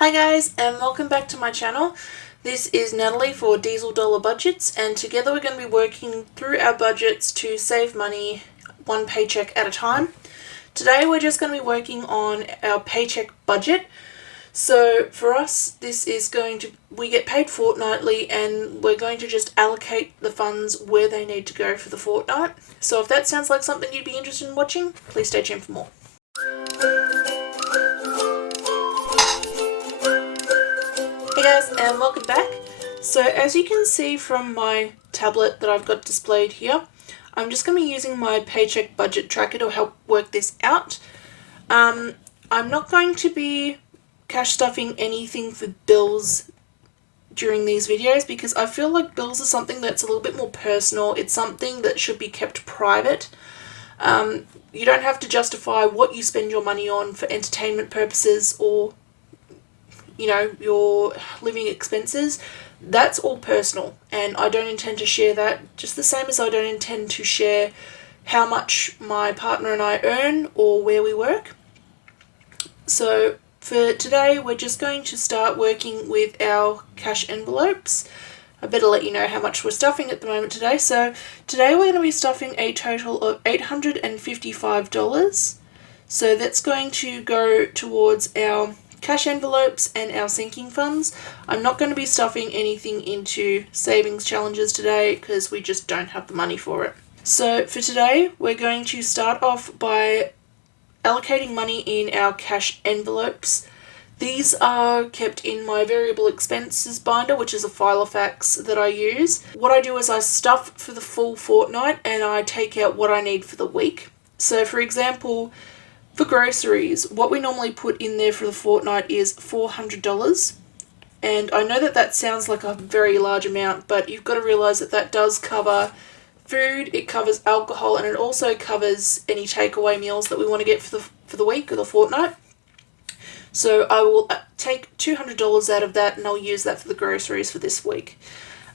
Hi guys, and welcome back to my channel. This is Natalie for Diesel Dollar Budgets, and together we're going to be working through our budgets to save money one paycheck at a time. Today we're just going to be working on our paycheck budget. So for us, we get paid fortnightly, and we're going to just allocate the funds where they need to go for the fortnight. So if that sounds like something you'd be interested in watching, please stay tuned for more. Hey guys, and welcome back. So as you can see from my tablet that I've got displayed here, I'm just going to be using my paycheck budget tracker to help work this out. I'm not going to be cash stuffing anything for bills during these videos because I feel like bills are something that's a little bit more personal. It's something that should be kept private. You don't have to justify what you spend your money on for entertainment purposes or your living expenses. That's all personal, and I don't intend to share that, just the same as I don't intend to share how much my partner and I earn or where we work. So for today, we're just going to start working with our cash envelopes. I better let you know how much we're stuffing at the moment today. So today we're going to be stuffing a total of $855. So that's going to go towards our cash envelopes and our sinking funds. I'm not going to be stuffing anything into savings challenges today because we just don't have the money for it. So for today, we're going to start off by allocating money in our cash envelopes. These are kept in my variable expenses binder, which is a Filofax that I use. What I do is I stuff for the full fortnight and I take out what I need for the week. So for example, for groceries, what we normally put in there for the fortnight is $400. And I know that sounds like a very large amount, but you've got to realise that does cover food, it covers alcohol, and it also covers any takeaway meals that we want to get for the week or the fortnight. So I will take $200 out of that and I'll use that for the groceries for this week.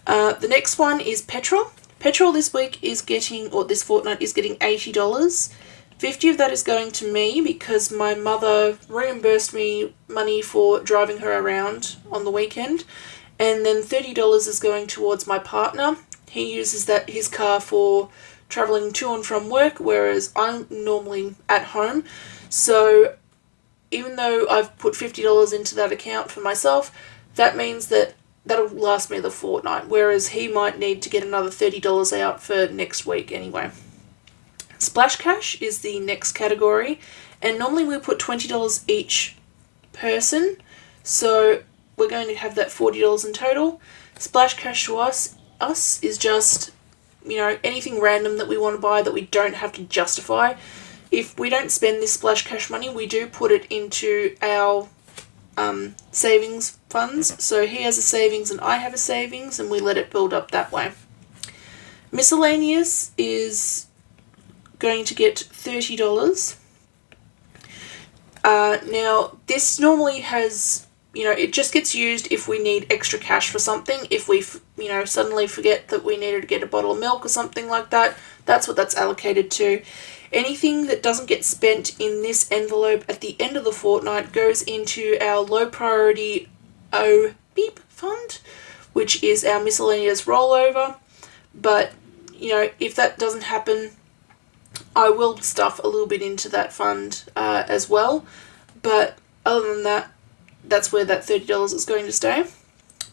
The next one is petrol. Petrol this fortnight is getting $80. 50 of that is going to me because my mother reimbursed me money for driving her around on the weekend, and then $30 is going towards my partner. He uses his car for travelling to and from work, whereas I'm normally at home. So even though I've put $50 into that account for myself, that means that'll last me the fortnight, whereas he might need to get another $30 out for next week anyway. Splash cash is the next category, and normally we put $20 each person, so we're going to have that $40 in total. Splash cash to us is just, anything random that we want to buy that we don't have to justify. If we don't spend this splash cash money, we do put it into our savings funds. So he has a savings and I have a savings, and we let it build up that way. Miscellaneous is going to get $30. Now, this normally has, it just gets used if we need extra cash for something. If we, suddenly forget that we needed to get a bottle of milk or something like that, that's what that's allocated to. Anything that doesn't get spent in this envelope at the end of the fortnight goes into our low priority OBEEP fund, which is our miscellaneous rollover. But, if that doesn't happen, I will stuff a little bit into that fund as well. But other than that, that's where that $30 is going to stay.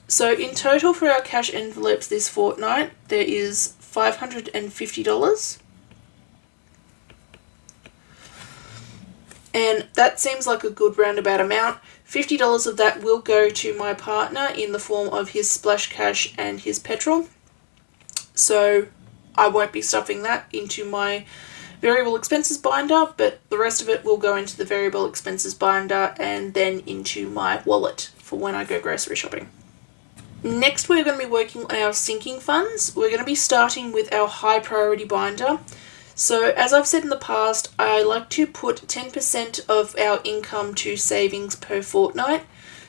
So in total for our cash envelopes this fortnight, there is $550. And that seems like a good roundabout amount. $50 of that will go to my partner in the form of his splash cash and his petrol. So I won't be stuffing that into my variable expenses binder, but the rest of it will go into the variable expenses binder and then into my wallet for when I go grocery shopping. Next, we're going to be working on our sinking funds. We're going to be starting with our high priority binder. So as I've said in the past, I like to put 10% of our income to savings per fortnight.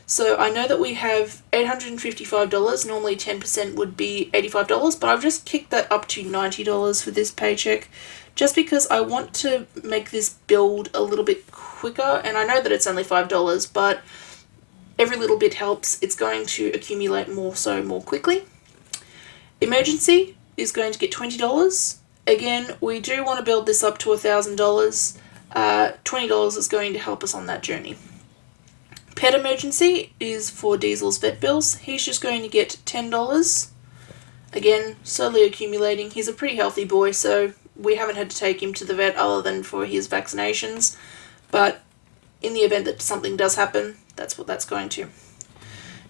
So I know that we have $855. Normally 10% would be $85, but I've just kicked that up to $90 for this paycheck, just because I want to make this build a little bit quicker. And I know that it's only $5, but Every little bit helps. It's going to accumulate more quickly. Emergency is going to get $20. Again, we do want to build this up to $1,000. $20 is going to help us on that journey. Pet emergency is for Diesel's vet bills. He's just going to get $10. Again, slowly accumulating. He's a pretty healthy boy, so we haven't had to take him to the vet other than for his vaccinations. But in the event that something does happen, that's what that's going to.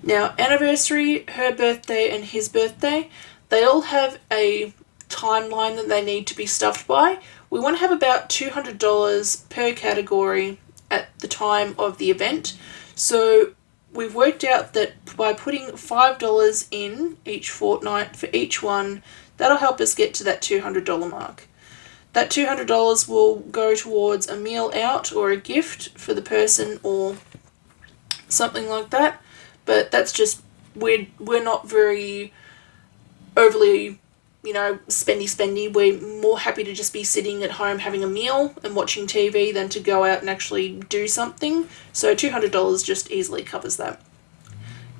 Now, anniversary, her birthday, and his birthday, they all have a timeline that they need to be stuffed by. We want to have about $200 per category at the time of the event. So we've worked out that by putting $5 in each fortnight for each one, that'll help us get to that $200 mark. That $200 will go towards a meal out or a gift for the person or something like that. But that's just, we're not very overly, spendy. We're more happy to just be sitting at home having a meal and watching TV than to go out and actually do something. So $200 just easily covers that.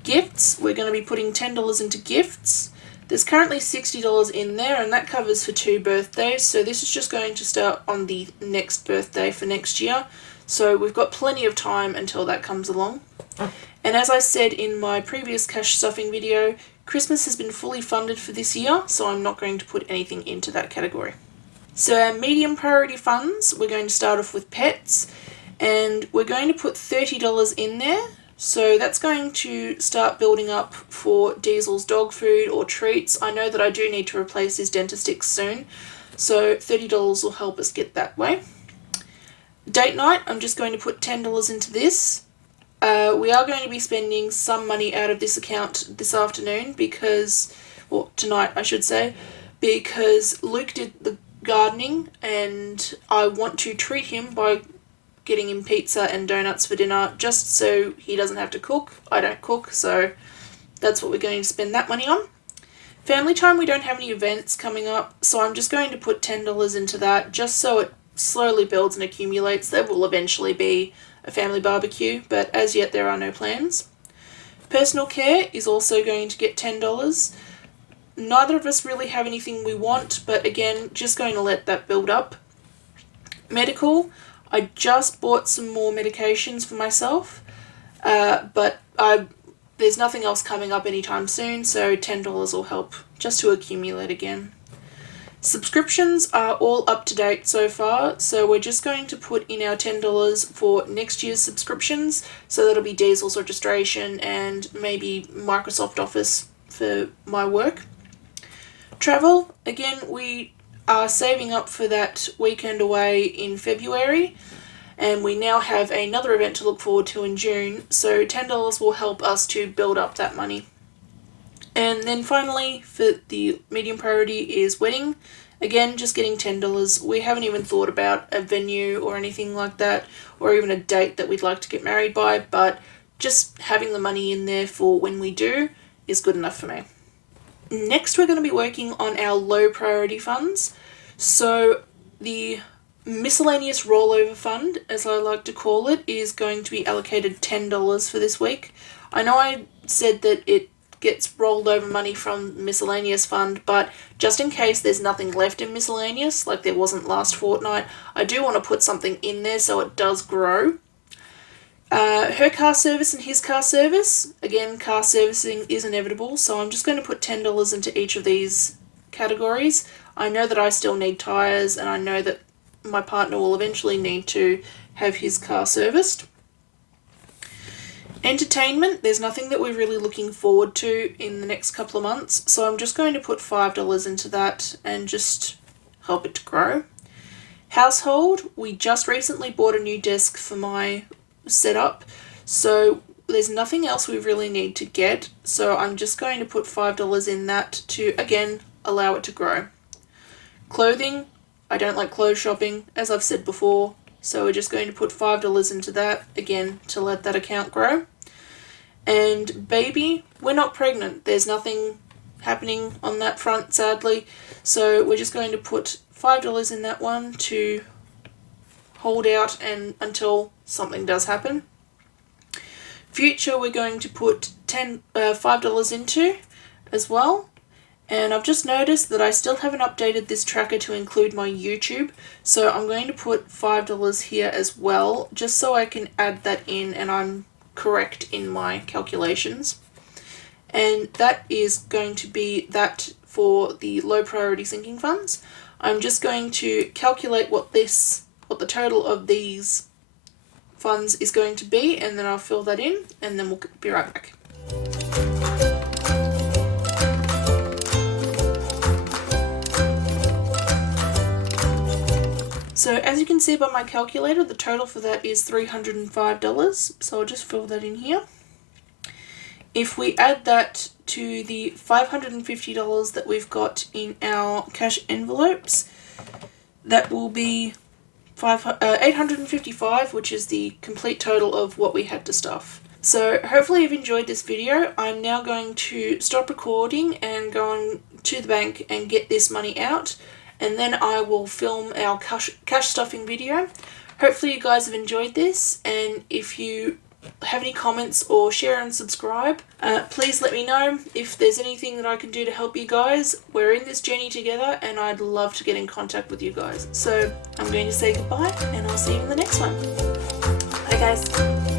Gifts, we're going to be putting $10 into gifts. There's currently $60 in there, and that covers for 2 birthdays. So this is just going to start on the next birthday for next year. So we've got plenty of time until that comes along. And as I said in my previous cash stuffing video, Christmas has been fully funded for this year, so I'm not going to put anything into that category. So our medium priority funds, we're going to start off with pets, and we're going to put $30 in there. So that's going to start building up for Diesel's dog food or treats. I know that I do need to replace his Dentastix soon, so $30 will help us get that way. Date night, I'm just going to put $10 into this. We are going to be spending some money out of this account this afternoon tonight I should say, because Luke did the gardening and I want to treat him by getting him pizza and donuts for dinner just so he doesn't have to cook. I don't cook, so that's what we're going to spend that money on. Family time, we don't have any events coming up, so I'm just going to put $10 into that just so it slowly builds and accumulates. There will eventually be a family barbecue, but as yet there are no plans. Personal care is also going to get $10. Neither of us really have anything we want, but again, just going to let that build up. Medical, I just bought some more medications for myself, but there's nothing else coming up anytime soon, so $10 will help just to accumulate again. Subscriptions are all up to date so far, so we're just going to put in our $10 for next year's subscriptions, so that'll be Diesel's registration and maybe Microsoft Office for my work. Travel, again, we are saving up for that weekend away in February, and we now have another event to look forward to in June, so $10 will help us to build up that money. And then finally, for the medium priority is wedding. Again, just getting $10. We haven't even thought about a venue or anything like that, or even a date that we'd like to get married by, but just having the money in there for when we do is good enough for me. Next, we're going to be working on our low priority funds. So the miscellaneous rollover fund, as I like to call it, is going to be allocated $10 for this week. I know I said that it gets rolled over money from miscellaneous fund, but just in case there's nothing left in miscellaneous, like there wasn't last fortnight, I do want to put something in there so it does grow. Her car service and his car service, again, car servicing is inevitable, so I'm just going to put $10 into each of these categories. I know that I still need tyres, and I know that my partner will eventually need to have his car serviced. Entertainment, there's nothing that we're really looking forward to in the next couple of months, so I'm just going to put $5 into that and just help it to grow. Household, we just recently bought a new desk for my setup, so there's nothing else we really need to get, so I'm just going to put $5 in that to, again, allow it to grow. Clothing, I don't like clothes shopping, as I've said before, so we're just going to put $5 into that, again, to let that account grow. And baby, we're not pregnant. There's nothing happening on that front, sadly. So we're just going to put $5 in that one to hold out and until something does happen. Future we're going to put $5 into as well. And I've just noticed that I still haven't updated this tracker to include my YouTube, so I'm going to put $5 here as well, just so I can add that in and I'm correct in my calculations. And that is going to be that for the low priority sinking funds. I'm just going to calculate what the total of these funds is going to be, and then I'll fill that in, and then we'll be right back. So as you can see by my calculator, the total for that is $305, so I'll just fill that in here. If we add that to the $550 that we've got in our cash envelopes, that will be $855, which is the complete total of what we had to stuff. So hopefully you've enjoyed this video. I'm now going to stop recording and go on to the bank and get this money out, and then I will film our cash stuffing video. Hopefully you guys have enjoyed this, and if you have any comments or share and subscribe, please let me know if there's anything that I can do to help you guys. We're in this journey together and I'd love to get in contact with you guys. So I'm going to say goodbye and I'll see you in the next one. Bye guys.